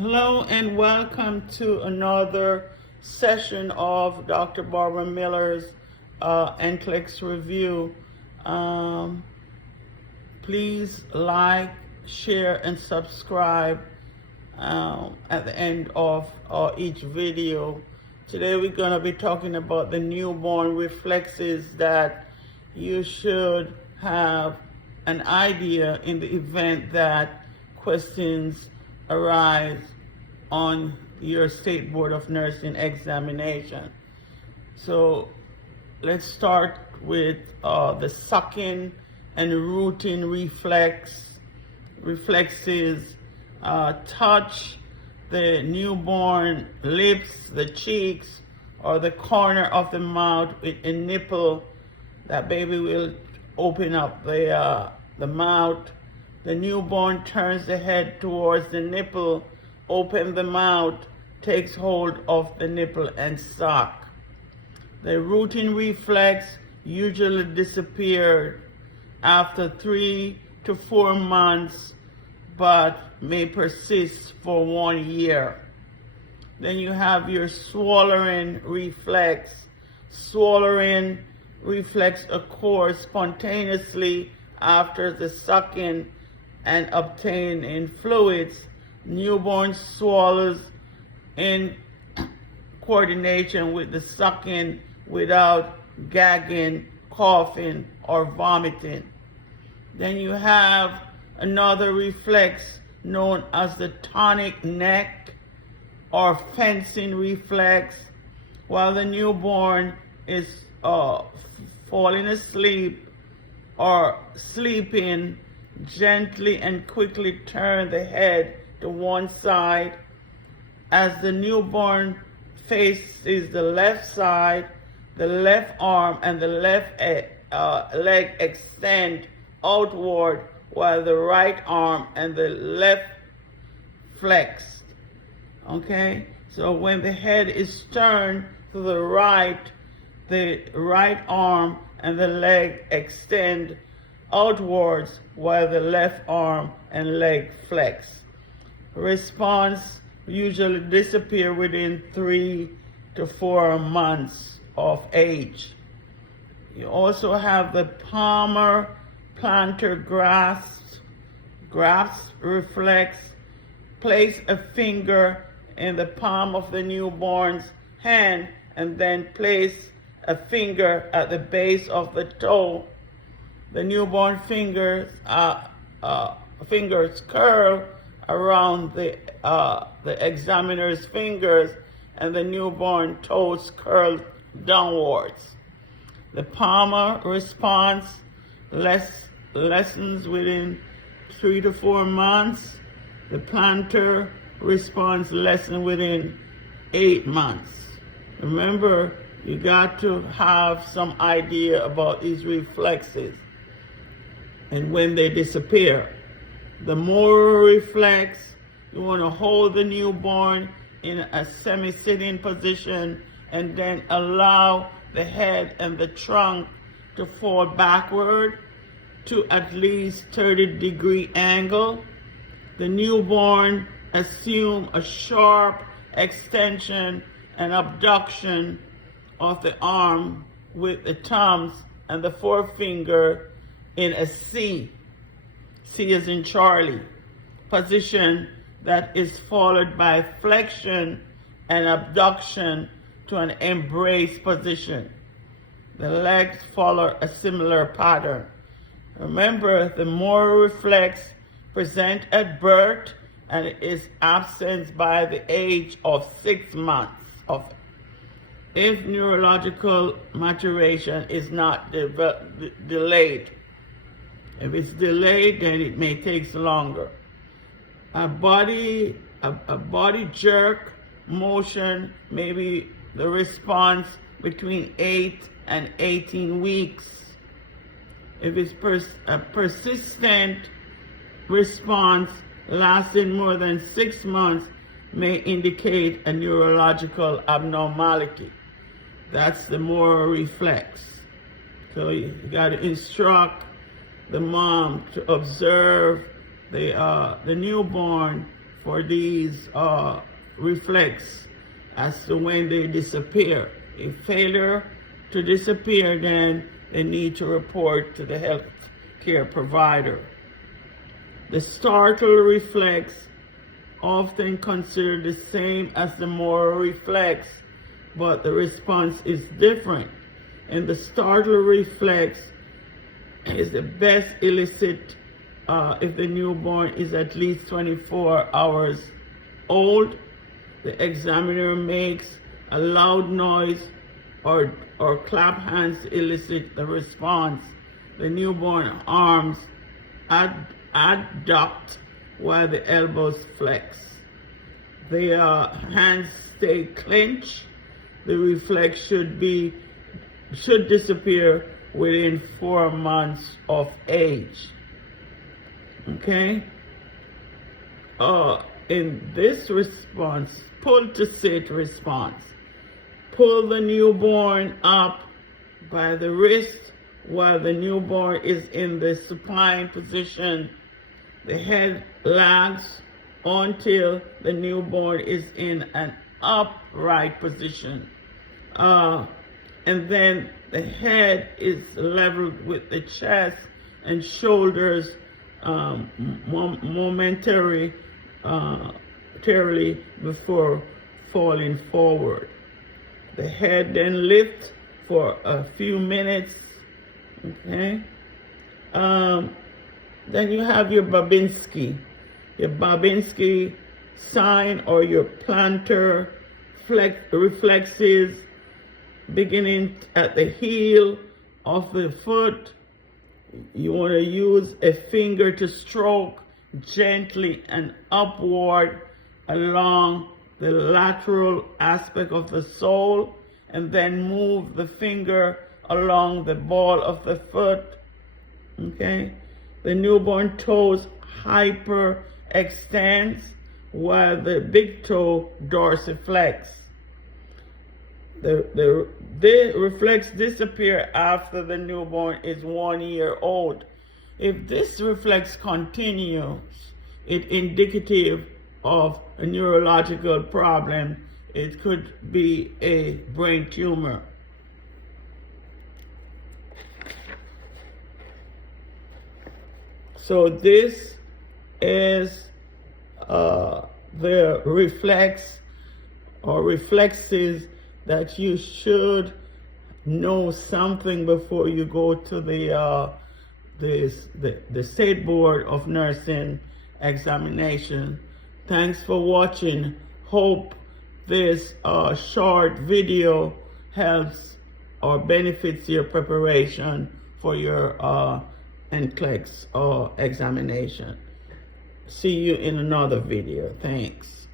Hello and welcome to another session of Dr. Barbara Miller's NCLEX review. Please like, share, and subscribe at the end of each video. Today we're going to be talking about the newborn reflexes that you should have an idea in the event that questions arise on your State Board of Nursing examination. So let's start with the sucking and rooting reflexes. Touch the newborn lips, the cheeks, or the corner of the mouth with a nipple. That baby will open up the mouth. The newborn turns the head towards the nipple, opens the mouth, takes hold of the nipple and suck. The rooting reflex usually disappeared after 3 to 4 months, but may persist for 1 year. Then you have your swallowing reflex. Swallowing reflex occurs spontaneously after the sucking and obtaining fluids. Newborn swallows in coordination with the sucking without gagging, coughing, or vomiting. Then you have another reflex known as the tonic neck or fencing reflex. While the newborn is falling asleep or sleeping, gently and quickly turn the head to one side. As the newborn faces the left side, the left arm and the left leg extend outward while the right arm and the left flexed. Okay? So when the head is turned to the right arm and the leg extend outwards while the left arm and leg flex. Response usually disappear within 3 to 4 months of age. You also have the palmar plantar grasp reflex. Place a finger in the palm of the newborn's hand and then place a finger at the base of the toe. The newborn fingers curl around the examiner's fingers, and the newborn toes curl downwards. The palmar response lessens within 3 to 4 months. The plantar response lessens within 8 months. Remember, you got to have some idea about these reflexes and when they disappear. The molar reflex, you want to hold the newborn in a semi-sitting position and then allow the head and the trunk to fall backward to at least 30-degree angle. The newborn assume a sharp extension and abduction of the arm with the thumbs and the forefinger in a C as in Charlie, position that is followed by flexion and abduction to an embrace position. The legs follow a similar pattern. Remember, the molar reflex present at birth and is absent by the age of 6 months if neurological maturation is not delayed. If it's delayed, then it may take longer. A body jerk motion may be the response between 8 and 18 weeks. If it's a persistent response lasting more than 6 months, may indicate a neurological abnormality. That's the molar reflex. So you got to instruct the mom to observe the newborn for these reflex as to when they disappear. If failure to disappear, then they need to report to the health care provider. The startle reflex, often considered the same as the motor reflex, but the response is different. And the startle reflex is the best elicit if the newborn is at least 24 hours old. The examiner makes a loud noise or clap hands to elicit the response. The newborn arms adduct while the elbows flex. The hands stay clenched. The reflex should disappear within 4 months of age. Okay? In this response, pull to sit response. Pull the newborn up by the wrist while the newborn is in the supine position. The head lags until the newborn is in an upright position. And then the head is leveled with the chest and shoulders momentarily before falling forward. The head then lifts for a few minutes. Okay. Then you have your Babinski sign, or your plantar reflexes, beginning at the heel of the foot. You want to use a finger to stroke gently and upward along the lateral aspect of the sole, and then move the finger along the ball of the foot. Okay? The newborn toes hyperextends while the big toe dorsiflex. The reflex disappear after the newborn is 1 year old. If this reflex continues, it's indicative of a neurological problem. It could be a brain tumor. So this is the reflex or reflexes that you should know something before you go to the State Board of Nursing examination. Thanks for watching. Hope this short video helps or benefits your preparation for your NCLEX examination. See you in another video. Thanks.